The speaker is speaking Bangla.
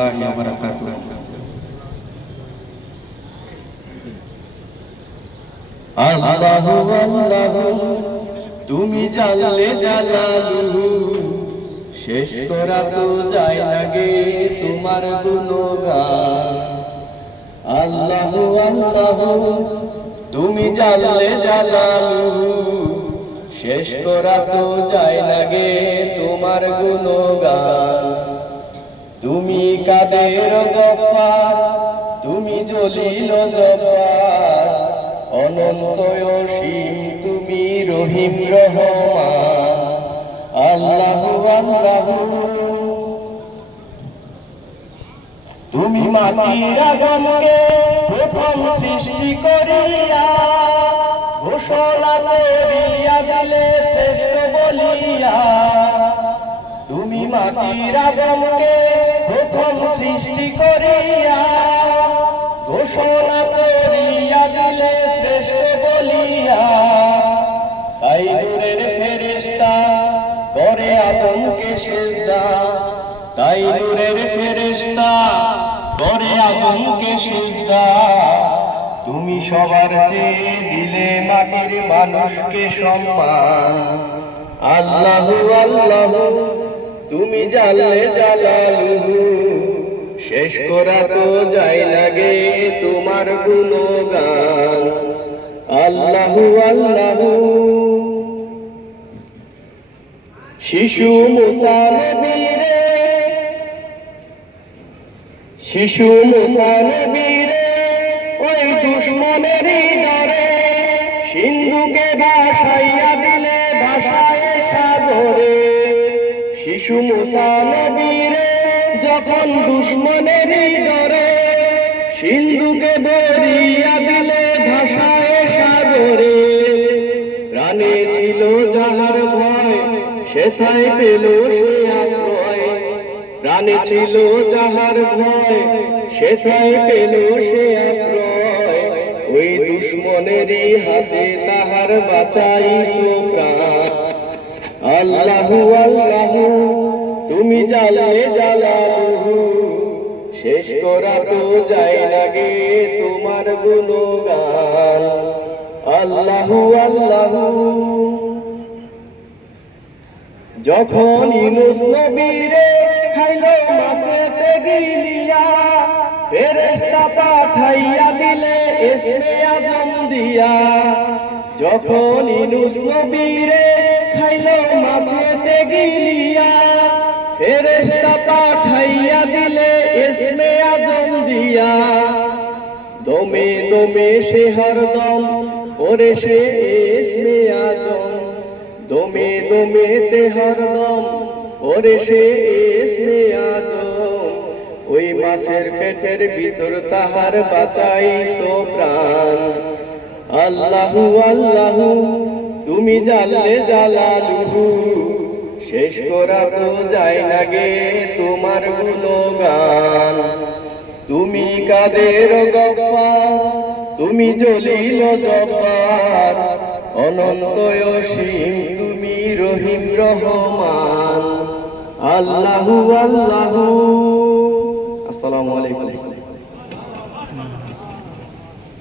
রহমতুল্লাহি ওয়া বারাকাতুহু। আল্লাহু আল্লাহু তুমি জানলে জালালুহু, শেষ করা তো যায় না গে তোমার গুণগান। আল্লাহু আল্লাহু তুমি জানলে জালালুহু, শেষ করা তো যায় না গে তোমার গুণগান। তুমি কাদের গফফার, তুমি জলিল জব্বার, অনন্ত অসীম তুমি রহিম রহমান। আল্লাহু আল্লাহু তুমি মাটির আদমকে প্রথম সৃষ্টি করিয়া ঘোষণা করিয়া দিলে শ্রেষ্ঠ বলিয়া। তুমি মাটির আদমকে প্রথম সৃষ্টি করিয়া ঘোষণা করিয়া দিলে শ্রেষ্ঠ বলিয়া। তাই নূরের ফেরেশতা করে আদমকে সিজদা, তাই নূরের ফেরেশতা করে আদমকে সিজদা। তুমি সবার চেয়ে দিলে মাটির মানুষকে সম্মান। আল্লাহু আল্লাহু তুমি জানলে জালালুহু, শেষ করা তো যায় না গে তোমার গুণগান। আল্লাহু আল্লাহু শিশু মুসা নবীরে, শিশু মুসা নবীরে ওই দুশ্মনেরই ডরে সিন্ধুকে ভাসাইয়া দিলে ভাসায় সাগরে। শিশু মুসা নবীরে যখন দুশ্মনেরই ডরে সিন্ধুকে ভরিয়া দিলে ভাসায় সাগরে। প্রাণে ছিল যাহার ভয় সেথায় পেল সে আশ্রয়, প্রাণে ছিল যাহার ভয় সেথায় পেল সে আশ্রয়। ওই দুশ্মনেরই হাতে তাহার বাঁচাইছো প্রাণ। আল্লাহু আল্লাহু তুমি জানলে জালালুহু, শেষ করা তো যায় না গে তোমার গুণগান। আল্লাহু আল্লাহু যখন ইউনূস নবীরে খাইলো মাছেতে গিলিয়া ফেরেশতা পাঠাইয়া দিলে ইসমে আজম দিয়া। যখন ইউনূস নবীরে খাইলো মাছেতে গিলিয়া ফেরেশতা পাঠাইয়া দিলে ইসমে আজম দিয়া। দমে দমে সে হরদম ওরে সে ইসমে আজম, দমে দমে তে হরদম ওরে সে ইসমে আজম। ওই মাছের পেটের ভিতর তাহার বাঁচাইছো প্রাণ। আল্লাহু আল্লাহু তুমি জানলে জালালুহু, শেষ করা তো যায় না গে তোমার গুণগান। তুমি কাদের গফফার, তুমি জলিল জব্বার, অনন্ত অসীম তুমি রহিম রহমান। আল্লাহু আল্লাহু। আসসালামু আলাইকুম।